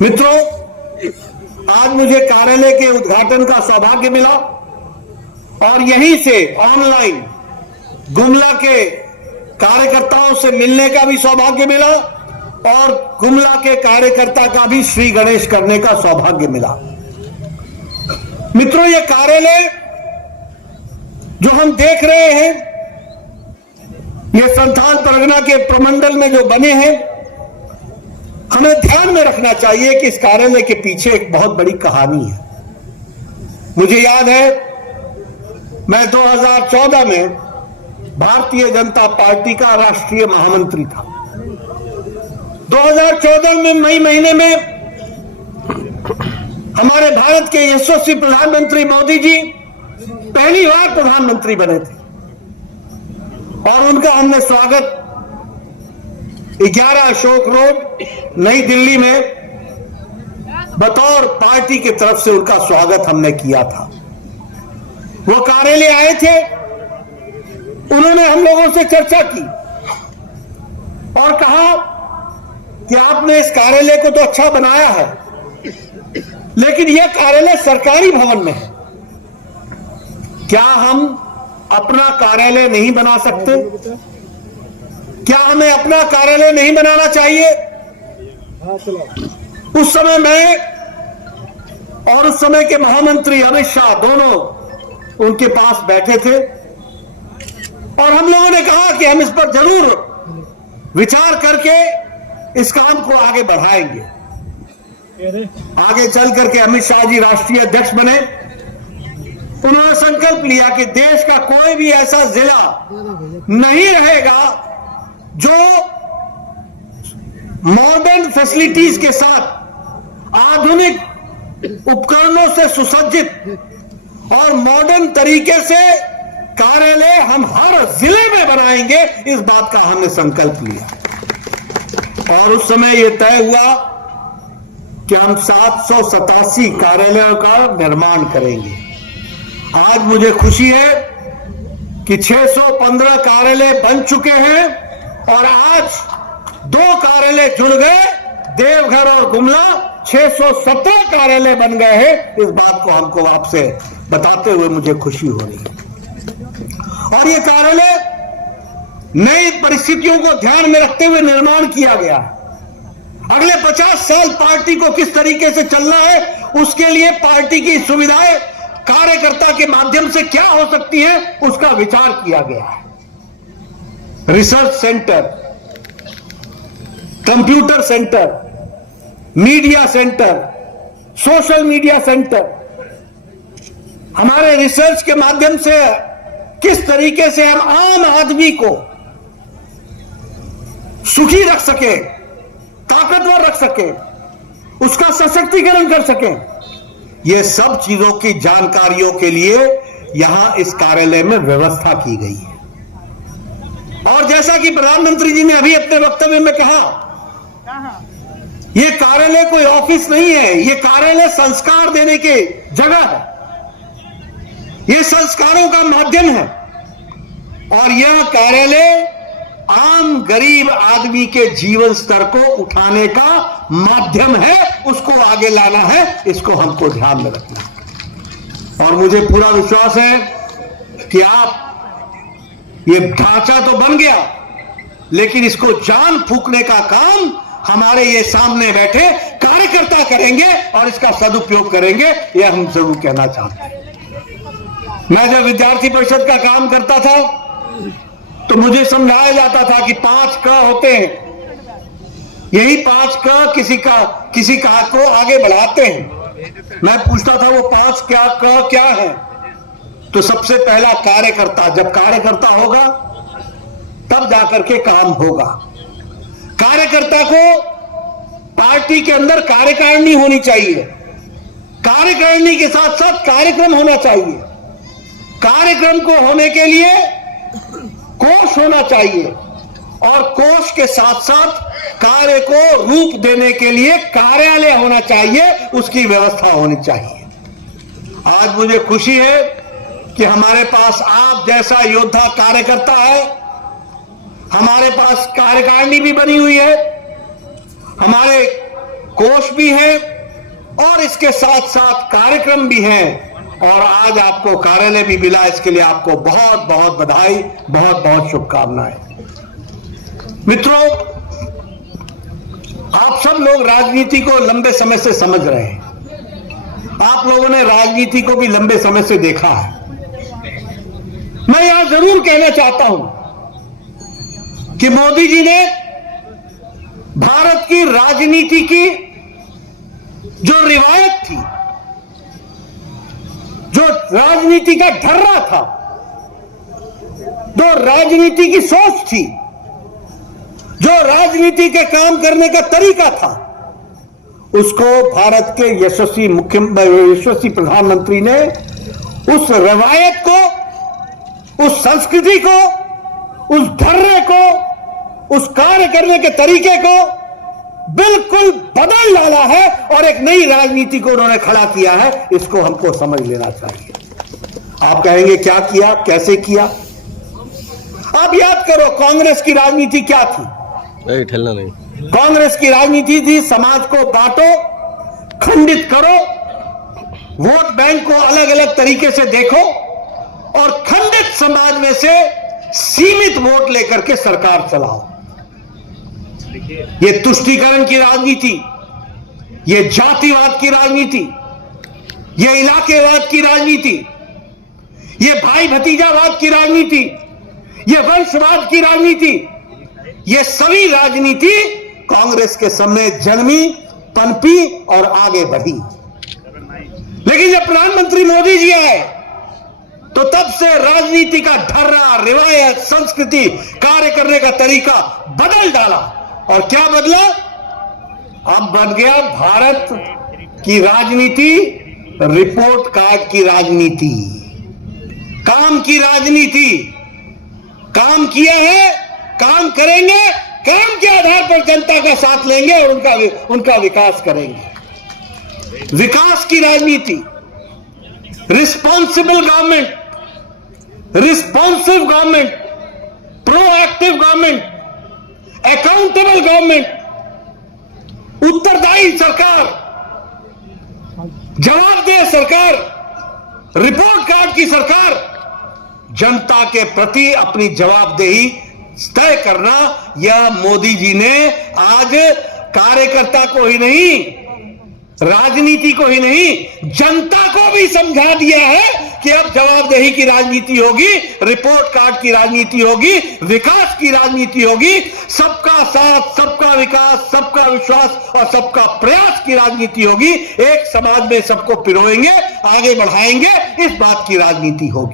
मित्रों, आज मुझे कार्यालय के उद्घाटन का सौभाग्य मिला और यहीं से ऑनलाइन गुमला के कार्यकर्ताओं से मिलने का भी सौभाग्य मिला और गुमला के कार्यकर्ता का भी श्री गणेश करने का सौभाग्य मिला। मित्रों, ये कार्यालय जो हम देख रहे हैं, ये संथाल परगना के प्रमंडल में जो बने हैं, हमें ध्यान में रखना चाहिए कि इस कार्यालय के पीछे एक बहुत बड़ी कहानी है। मुझे याद है, मैं 2014 में भारतीय जनता पार्टी का राष्ट्रीय महामंत्री था। 2014 में मई महीने में हमारे भारत के यशस्वी प्रधानमंत्री मोदी जी पहली बार प्रधानमंत्री बने थे और उनका हमने स्वागत 11 अशोक रोड नई दिल्ली में बतौर पार्टी की तरफ से उनका स्वागत हमने किया था। वो कार्यालय आए थे, उन्होंने हम लोगों से चर्चा की और कहा कि आपने इस कार्यालय को तो अच्छा बनाया है, लेकिन यह कार्यालय सरकारी भवन में है, क्या हम अपना कार्यालय नहीं बना सकते? क्या हमें अपना कार्यालय नहीं बनाना चाहिए? उस समय मैं और उस समय के महामंत्री अमित शाह दोनों उनके पास बैठे थे और हम लोगों ने कहा कि हम इस पर जरूर विचार करके इस काम को आगे बढ़ाएंगे। आगे चल करके अमित शाह जी राष्ट्रीय अध्यक्ष बने। उन्होंने संकल्प लिया कि देश का कोई भी ऐसा जिला नहीं रहेगा जो मॉडर्न फैसिलिटीज के साथ आधुनिक उपकरणों से सुसज्जित और मॉडर्न तरीके से कार्यालय हम हर जिले में बनाएंगे। इस बात का हमने संकल्प लिया और उस समय यह तय हुआ कि हम 787 कार्यालयों का निर्माण करेंगे। आज मुझे खुशी है कि 615 कार्यालय बन चुके हैं और आज 2 कार्यालय जुड़ गए, देवघर और गुमला 617 कार्यालय बन गए हैं। इस बात को हमको आपसे बताते हुए मुझे खुशी हो रही है। और ये कार्यालय नई परिस्थितियों को ध्यान में रखते हुए निर्माण किया गया। अगले 50 साल पार्टी को किस तरीके से चलना है, उसके लिए पार्टी की सुविधाएं कार्यकर्ता के माध्यम से क्या हो सकती है, उसका विचार किया गया है। Research centre, computer centre, media centre, social media centre, हमारे रिसर्च के माध्यम से किस तरीके से हम आम आदमी को सुखी रख सके, ताकतवर रख सके, उसका सशक्तिकरण कर सके, ये सब चीजों की जानकारियों के लिए यहां इस कार्यालय में व्यवस्था की गई है। और जैसा कि प्रधानमंत्री जी ने अभी अपने वक्तव्य में कहा, यह कार्यालय कोई ऑफिस नहीं है, यह कार्यालय संस्कार देने की जगह है, यह संस्कारों का माध्यम है और यह कार्यालय आम गरीब आदमी के जीवन स्तर को उठाने का माध्यम है, उसको आगे लाना है। इसको हमको ध्यान में रखना है और मुझे पूरा विश्वास है कि आप, ये ढांचा तो बन गया, लेकिन इसको जान फूंकने का काम हमारे ये सामने बैठे कार्यकर्ता करेंगे और इसका सदुपयोग करेंगे, यह हम जरूर कहना चाहते हैं। मैं जब विद्यार्थी परिषद का काम करता था तो मुझे समझाया जाता था कि 5 क होते हैं, यही 5 क किसी का को आगे बढ़ाते हैं। मैं पूछता था वो 5 क्या है? तो सबसे पहला कार्यकर्ता, जब कार्यकर्ता होगा तब जाकर के काम होगा। कार्यकर्ता को पार्टी के अंदर कार्यकारिणी होनी चाहिए, कार्यकारिणी के साथ साथ कार्यक्रम होना चाहिए, कार्यक्रम को होने के लिए कोष होना चाहिए और कोष के साथ साथ कार्य को रूप देने के लिए कार्यालय होना चाहिए, उसकी व्यवस्था होनी चाहिए। आज मुझे खुशी है कि हमारे पास आप जैसा योद्धा कार्यकर्ता है, हमारे पास कार्यकारिणी भी बनी हुई है, हमारे कोष भी है और इसके साथ साथ कार्यक्रम भी हैं, और आज आपको कार्यालय भी मिला। इसके लिए आपको बहुत बहुत बधाई, बहुत बहुत शुभकामनाएं। मित्रों, आप सब लोग राजनीति को लंबे समय से समझ रहे हैं। आप लोगों ने राजनीति को भी लंबे समय से देखा है। मैं यहां जरूर कहना चाहता हूं कि मोदी जी ने भारत की राजनीति की जो रिवायत थी, जो राजनीति का ढर्रा था, जो राजनीति की सोच थी, जो राजनीति के काम करने का तरीका था, उसको भारत के यशस्वी प्रधानमंत्री ने उस रवायत को, उस संस्कृति को, उस ढर्रे को, उस कार्य करने के तरीके को बिल्कुल बदल डाला है और एक नई राजनीति को उन्होंने खड़ा किया है। इसको हमको समझ लेना चाहिए। आप कहेंगे क्या किया, कैसे किया? आप याद करो, कांग्रेस की राजनीति क्या थी? ठहरना नहीं। कांग्रेस की राजनीति थी समाज को बांटो, खंडित करो, वोट बैंक को अलग अलग तरीके से देखो और खंडित समाज में से सीमित वोट लेकर के सरकार चलाओ। ये तुष्टीकरण की राजनीति, ये जातिवाद की राजनीति, ये इलाकेवाद की राजनीति, ये भाई भतीजावाद की राजनीति, ये वंशवाद की राजनीति, ये सभी राजनीति कांग्रेस के समय जन्मी, पनपी और आगे बढ़ी। लेकिन जब प्रधानमंत्री मोदी जी आए तो तब से राजनीति का ढर्रा, रिवायत, संस्कृति, कार्य करने का तरीका बदल डाला। और क्या बदला? अब बन गया भारत की राजनीति रिपोर्ट कार्ड की राजनीति, काम की राजनीति। काम किया है, काम करेंगे, काम के आधार पर जनता का साथ लेंगे और उनका विकास करेंगे। विकास की राजनीति, responsible government, responsive government, proactive government, accountable government, उत्तरदायी सरकार, जवाबदेह सरकार, रिपोर्ट कार्ड की सरकार, जनता के प्रति अपनी जवाबदेही तय करना, यह मोदी जी ने आज कार्यकर्ता को ही नहीं, राजनीति को ही नहीं, जनता को भी समझा दिया है कि अब जवाबदेही की राजनीति होगी, रिपोर्ट कार्ड की राजनीति होगी, विकास की राजनीति होगी, सबका साथ, सबका विकास, सबका विश्वास और सबका प्रयास की राजनीति होगी। एक समाज में सबको पिरोएंगे, आगे बढ़ाएंगे, इस बात की राजनीति होगी।